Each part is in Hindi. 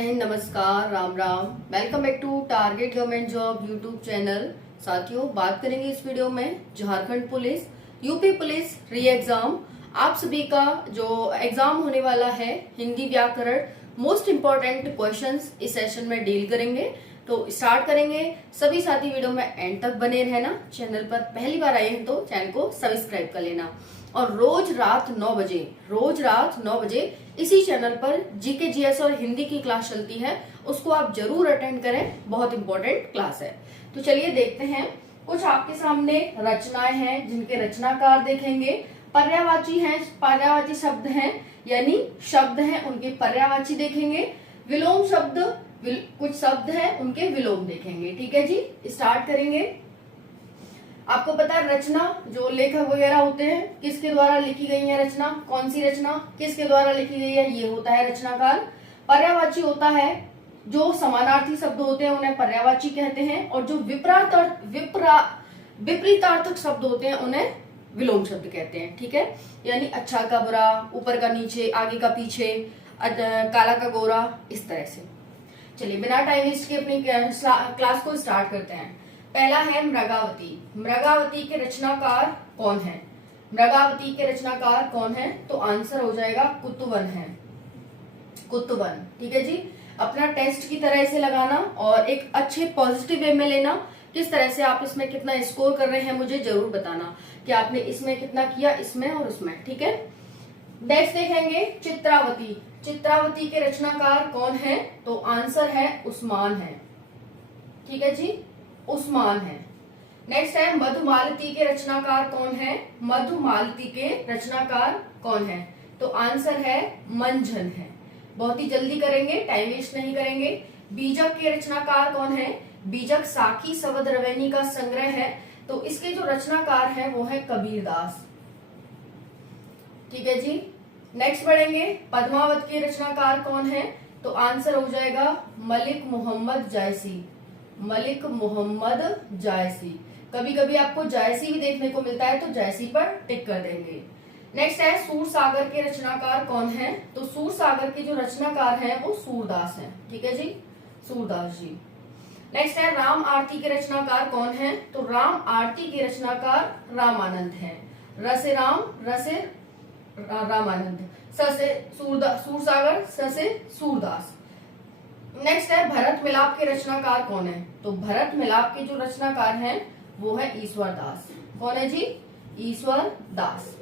हिंद, नमस्कार, Ram Ram. Welcome back to target government job YouTube channel. साथियों, बात करेंगे इस वीडियो में Jharkhand police, UP police re exam, आप सभी का जो एग्जाम होने वाला है हिंदी व्याकरण, मोस्ट इम्पोर्टेंट क्वेश्चंस इस सेशन में डील करेंगे। तो स्टार्ट करेंगे। सभी साथी वीडियो में एंड तक बने रहना। चैनल पर पहली बार आए हैं तो चैनल को सब्सक्राइब कर लेना। और रोज रात 9 बजे इसी चैनल पर जीके जीएस और हिंदी की क्लास चलती है, उसको आप जरूर अटेंड करें, बहुत इंपॉर्टेंट क्लास है। तो चलिए देखते हैं। कुछ आपके सामने रचनाएं हैं जिनके रचनाकार देखेंगे। पर्यायवाची हैं, पर्यायवाची शब्द हैं यानी शब्द हैं, उनके पर्यायवाची देखेंगे। विलोम शब्द, कुछ शब्द हैं उनके विलोम देखेंगे। ठीक है जी, स्टार्ट करेंगे। आपको पता है रचना जो लेखक वगैरह होते हैं, किसके द्वारा लिखी गई है रचना, कौन सी रचना किसके द्वारा लिखी गई है, ये होता है रचनाकार। पर्यायवाची होता है जो समानार्थी शब्द होते हैं उन्हें पर्यायवाची कहते हैं, और जो विपरीतार्थक शब्द होते हैं उन्हें विलोम शब्द कहते हैं। ठीक है, यानी अच्छा का बुरा, ऊपर का नीचे, आगे का पीछे, काला का गोरा, इस तरह से। चलिए बिना टाइम वेस्ट के अपनी क्लास को स्टार्ट करते हैं। पहला है मृगावती। मृगावती के रचनाकार कौन है? मृगावती के रचनाकार कौन है? तो आंसर हो जाएगा कुतुवन है, कुतुवन। ठीक है जी, अपना टेस्ट की तरह इसे लगाना और एक अच्छे पॉजिटिव वे में लेना। किस तरह से आप इसमें कितना स्कोर कर रहे हैं मुझे जरूर बताना कि आपने इसमें कितना किया, इसमें और उसमें। ठीक है, नेक्स्ट देखेंगे चित्रावती। चित्रावती के रचनाकार कौन है? तो आंसर है उस्मान है। ठीक है जी, उस्मान है। नेक्स्ट है मधुमालती के रचनाकार कौन है? मधुमालती के रचनाकार कौन है? तो आंसर है मंझन है। बहुत ही जल्दी करेंगे, टाइम वेस्ट नहीं करेंगे। बीजक के रचनाकार कौन है? बीजक साखी सवद रवैनी का संग्रह है, तो इसके जो रचनाकार है वो है कबीरदास। ठीक है जी, नेक्स्ट बढ़ेंगे। पद्मावत के रचनाकार कौन है? तो आंसर हो जाएगा मलिक मोहम्मद जायसी। मलिक मोहम्मद जायसी। कभी कभी आपको जायसी भी देखने को मिलता है तो जायसी पर टिक कर देंगे। नेक्स्ट है सूरसागर के रचनाकार कौन है? तो सूरसागर के जो रचनाकार हैं वो सूरदास हैं। ठीक है जी, सूरदास जी। नेक्स्ट है राम आरती के रचनाकार कौन है? तो राम आरती के रचनाकार रामानंद है। रसे राम, रसे रामानंद, स से सूरसागर, स से सूरदास। नेक्स्ट है भरत मिलाप के रचनाकार कौन है? तो भरत मिलाप के जो रचनाकार हैं वो है ईश्वर दास। कौन है जी? ईश्वर दास।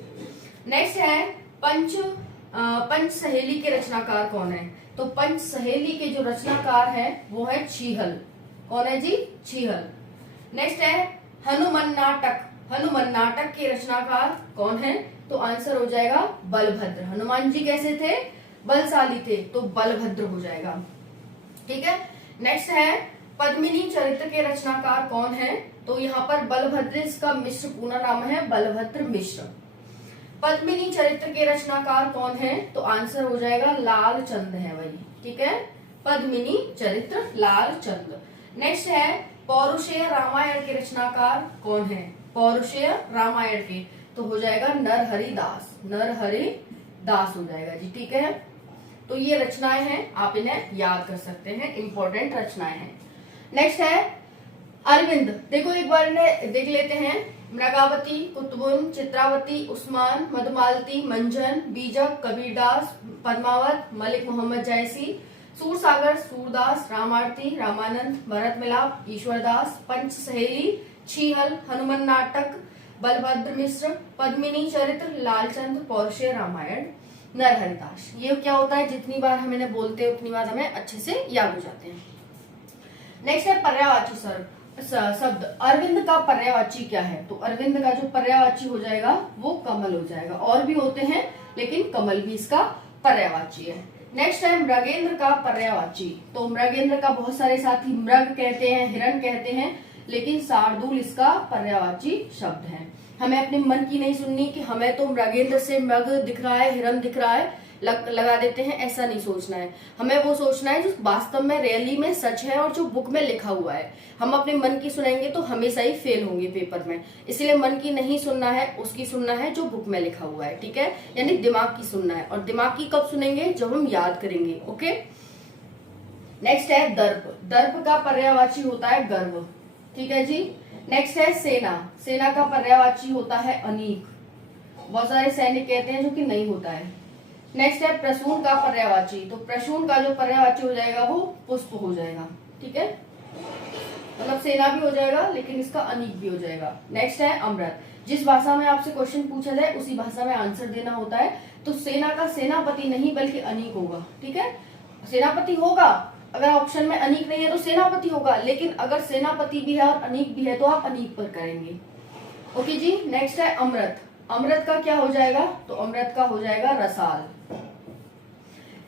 नेक्स्ट है पंच सहेली के रचनाकार कौन है? तो पंच सहेली के जो रचनाकार है वो है छीहल। कौन है जी? छीहल। नेक्स्ट है हनुमान नाटक। हनुमान नाटक के रचनाकार कौन है? तो आंसर हो जाएगा बलभद्र। हनुमान जी कैसे थे? बलशाली थे, तो बलभद्र हो जाएगा। ठीक है, नेक्स्ट है पद्मिनी चरित्र के रचनाकार कौन है? तो यहाँ पर बलभद्र, इसका मिश्र पूर्ण नाम है बलभद्र मिश्र। पद्मिनी चरित्र के रचनाकार कौन है? तो आंसर हो जाएगा लालचंद है वही। ठीक है, पद्मिनी चरित्र लालचंद। नेक्स्ट है पौरुषेय रामायण के रचनाकार कौन है? पौरुषेय रामायण के तो हो जाएगा नरहरि दास। नरहरि दास हो जाएगा जी। ठीक है, तो ये रचनाएं हैं, आप इन्हें याद कर सकते हैं, इंपॉर्टेंट रचनाएं हैं। नेक्स्ट है अरविंद। देखो एक बार इन्हें देख लेते हैं। मृगावती, कुतुबुन, चित्रावती, उस्मान, मधुमालती, मंझन, बीजक, कबीरदास, पद्मावत, मलिक मोहम्मद जायसी, सूरसागर, सूरदास, रामारती, रामानंद, भरत मिलाप, ईश्वरदास, पंच सहेली, छीहल, हनुमान नाटक, बलभद्र मिश्र, पद्मिनी चरित्र, लालचंद, पौरुषेय रामायण, नरहरिदास। ये क्या होता है, जितनी बार हम इन्हें बोलते हैं उतनी बार हमें अच्छे से याद हो जाते हैं। नेक्स्ट है पर्यायवाची शब्द। अरविंद का पर्यायवाची क्या है? तो अरविंद का जो पर्यायवाची हो जाएगा वो कमल हो जाएगा। और भी होते हैं लेकिन कमल भी इसका पर्यायवाची है। नेक्स्ट है मृगेंद्र का पर्यायवाची। तो मृगेंद्र का बहुत सारे साथी मृग कहते हैं, हिरण कहते हैं, लेकिन शार्दूल इसका पर्यायवाची शब्द है। हमें अपने मन की नहीं सुननी कि हमें तो मृगेंद्र से मृग दिख रहा है, हिरण दिख रहा है, लगा देते हैं, ऐसा नहीं सोचना है। हमें वो सोचना है जो वास्तव में रियली में सच है और जो बुक में लिखा हुआ है। हम अपने मन की सुनेंगे तो हमेशा ही फेल होंगे पेपर में, इसलिए मन की नहीं सुनना है, उसकी सुनना है जो बुक में लिखा हुआ है। ठीक है, यानी दिमाग की सुनना है। और दिमाग की कब सुनेंगे? जब हम याद करेंगे। ओके, नेक्स्ट है दर्प, दर्प का पर्यायवाची होता है गर्व, ठीक है जी। नेक्स्ट है सेना, सेना का पर्यायवाची होता है अनीक, बहुत सारे सैनिक कहते हैं जो कि नहीं होता है। नेक्स्ट है प्रसून का पर्यायवाची, तो प्रसून का जो पर्यायवाची हो जाएगा वो पुष्प हो जाएगा, ठीक है, मतलब सेना भी हो जाएगा लेकिन इसका अनीक भी हो जाएगा। नेक्स्ट है अमृत, जिस भाषा में आपसे क्वेश्चन पूछा जाए उसी भाषा में आंसर देना होता है। तो सेना का सेनापति नहीं बल्कि अनीक होगा, ठीक है, सेनापति होगा, अगर ऑप्शन में अनीक नहीं है तो सेनापति होगा, लेकिन अगर सेनापति भी है और अनीक भी है तो आप अनीक पर करेंगे। ओके जी। नेक्स्ट है अमृत, अमृत का क्या हो जाएगा, तो अमृत का हो जाएगा रसाल।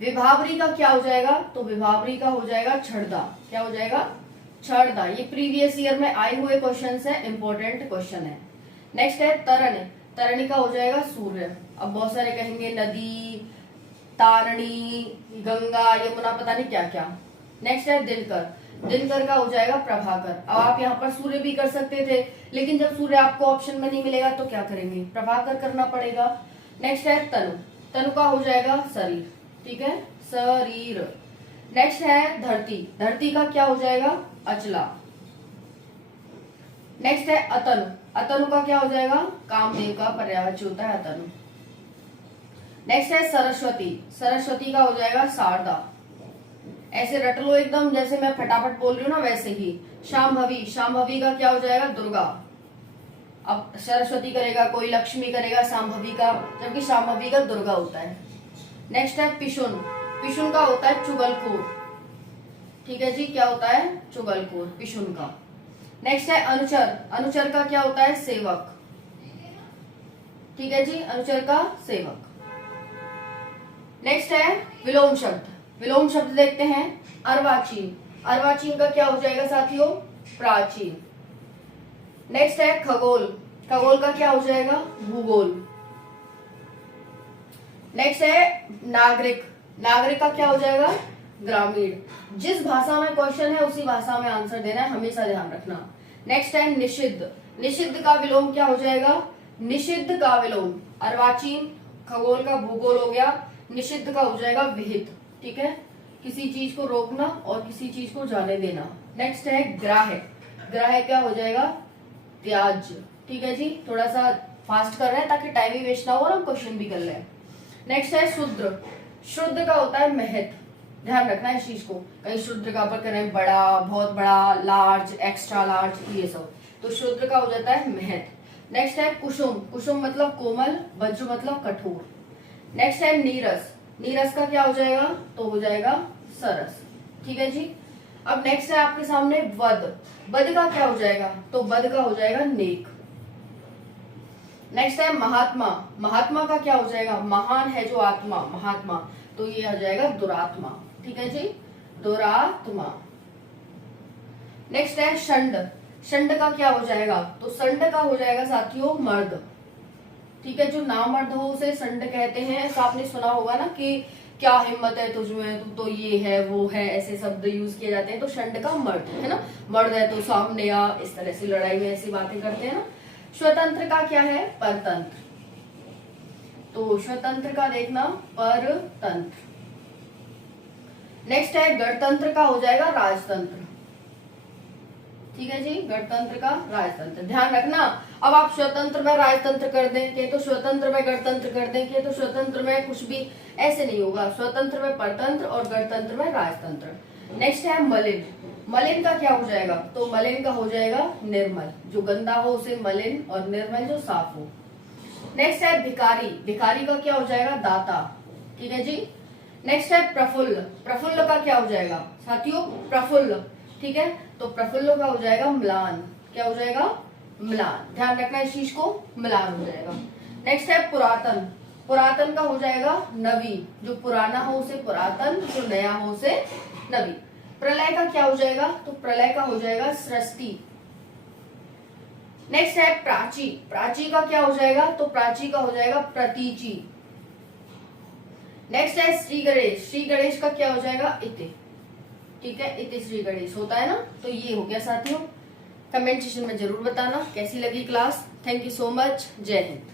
विभावरी का क्या हो जाएगा, तो विभावरी का हो जाएगा छड़दा, क्या हो जाएगा, छड़दा। ये प्रीवियस ईयर में आए हुए क्वेश्चन है, इंपॉर्टेंट क्वेश्चन है। नेक्स्ट है तरण, तरणी का हो जाएगा सूर्य। अब बहुत सारे कहेंगे नदी, तारणी, गंगा, यमुना, पता नहीं क्या क्या। नेक्स्ट है दिनकर, दिनकर का हो जाएगा प्रभाकर। अब आप यहाँ पर सूर्य भी कर सकते थे, लेकिन जब सूर्य आपको ऑप्शन में नहीं मिलेगा तो क्या करेंगे, प्रभाकर करना पड़ेगा। नेक्स्ट है तनु, तनु का हो जाएगा शरीर, ठीक है, शरीर। नेक्स्ट है धरती, धरती का क्या हो जाएगा, अचला। नेक्स्ट है अतनु, अतनु का क्या हो जाएगा, कामदेव का पर्यायवाची होता है अतनु। नेक्स्ट है सरस्वती, सरस्वती का हो जाएगा शारदा। ऐसे रट लो एकदम, जैसे मैं फटाफट बोल रही हूँ ना वैसे ही। शांभवी, शांभवी का क्या हो जाएगा, दुर्गा। अब सरस्वती करेगा कोई, लक्ष्मी करेगा शांभवी का, जबकि शांभवी का दुर्गा होता है। नेक्स्ट है पिशुन, पिशुन का होता है चुगलखोर, ठीक है जी, क्या होता है, चुगलखोर, पिशुन का। नेक्स्ट है अनुचर, अनुचर का क्या होता है, सेवक, ठीक है जी, अनुचर का सेवक। नेक्स्ट है विलोम शब्द, विलोम शब्द देखते हैं। अर्वाचीन, अर्वाचीन का क्या हो जाएगा साथियों, प्राचीन। नेक्स्ट है खगोल, खगोल का क्या हो जाएगा, भूगोल। नेक्स्ट है नागरिक, नागरिक का क्या हो जाएगा, ग्रामीण। जिस भाषा में क्वेश्चन है उसी भाषा में आंसर देना है, हमेशा ध्यान रखना। नेक्स्ट है निषिद्ध, निषिद्ध का विलोम क्या हो जाएगा, निषिद्ध का विलोम, अर्वाचीन, खगोल का भूगोल हो गया, निषिद्ध का हो जाएगा विहित, ठीक है, किसी चीज को रोकना और किसी चीज को जाने देना। नेक्स्ट है ग्राह्य, ग्राह्य क्या हो जाएगा, त्याज्य, ठीक है जी। थोड़ा सा फास्ट कर रहे हैं ताकि टाइम भी वेस्ट ना हो और हम क्वेश्चन भी कर लें। नेक्स्ट है शूद्र, शूद्र का होता है महत, ध्यान रखना है इस चीज को, कहीं शूद्र का पर करें बड़ा, बहुत बड़ा, लार्ज, एक्स्ट्रा लार्ज, ये सब, तो शूद्र का हो जाता है महत। नेक्स्ट है कुसुम, कुसुम मतलब कोमल, वज्र मतलब कठोर। नेक्स्ट है नीरस, नीरस का क्या हो जाएगा, तो हो जाएगा सरस, ठीक है जी। अब नेक्स्ट है आपके सामने वध, वध का क्या हो जाएगा, तो वध का हो जाएगा नेक। नेक्स्ट है महात्मा, महात्मा का क्या हो जाएगा, महान है जो आत्मा, महात्मा, तो ये हो जाएगा दुरात्मा, ठीक है जी, दुरात्मा। नेक्स्ट है षंड, षंड का क्या हो जाएगा, तो षंड का हो जाएगा साथियों मर्द, ठीक है, जो नामर्द हो उसे षंड कहते हैं। ऐसा आपने सुना होगा ना कि क्या हिम्मत है तुझमें, तू तो ये है वो है, ऐसे शब्द यूज किए जाते हैं, तो षंड का मर्द है ना, मर्द है तो सामने आ, इस तरह से लड़ाई में ऐसी बातें करते हैं ना। स्वतंत्र का क्या है, परतंत्र, तो स्वतंत्र का देखना परतंत्र। नेक्स्ट है गणतंत्र का हो जाएगा राजतंत्र, ठीक है जी, गणतंत्र का राजतंत्र, ध्यान रखना। अब आप स्वतंत्र में राजतंत्र कर देंगे तो स्वतंत्र में गणतंत्र कर देंगे तो स्वतंत्र में कुछ भी ऐसे नहीं होगा, स्वतंत्र में परतंत्र और गणतंत्र में राजतंत्र। नेक्स्ट है मलिन, मलिन का क्या हो जाएगा, तो मलिन का हो जाएगा निर्मल, जो गंदा हो उसे मलिन और निर्मल जो साफ हो। नेक्स्ट है भिखारी, भिखारी का क्या हो जाएगा, दाता, ठीक है जी। नेक्स्ट है प्रफुल्ल, प्रफुल्ल का क्या हो जाएगा साथियों, प्रफुल्ल, ठीक है, तो प्रफुल्ल का हो जाएगा म्लान, क्या हो जाएगा, म्लान, ध्यान रखना इस चीज को, म्लान हो जाएगा। नेक्स्ट है पुरातन, पुरातन का हो जाएगा नवीन, जो पुराना हो उसे पुरातन, जो नया हो उसे नवीन। प्रलय का क्या हो जाएगा, तो प्रलय का हो जाएगा सृष्टि। नेक्स्ट है प्राची, प्राची का क्या हो जाएगा, तो प्राची का हो जाएगा प्रतीची। नेक्स्ट है श्री गणेश, श्री गणेश का क्या हो जाएगा, इति, ठीक है, इति श्री गणेश होता है ना। तो ये हो गया साथियों, कमेंट सेक्शन में जरूर बताना कैसी लगी class. Thank you so much, जय हिंद।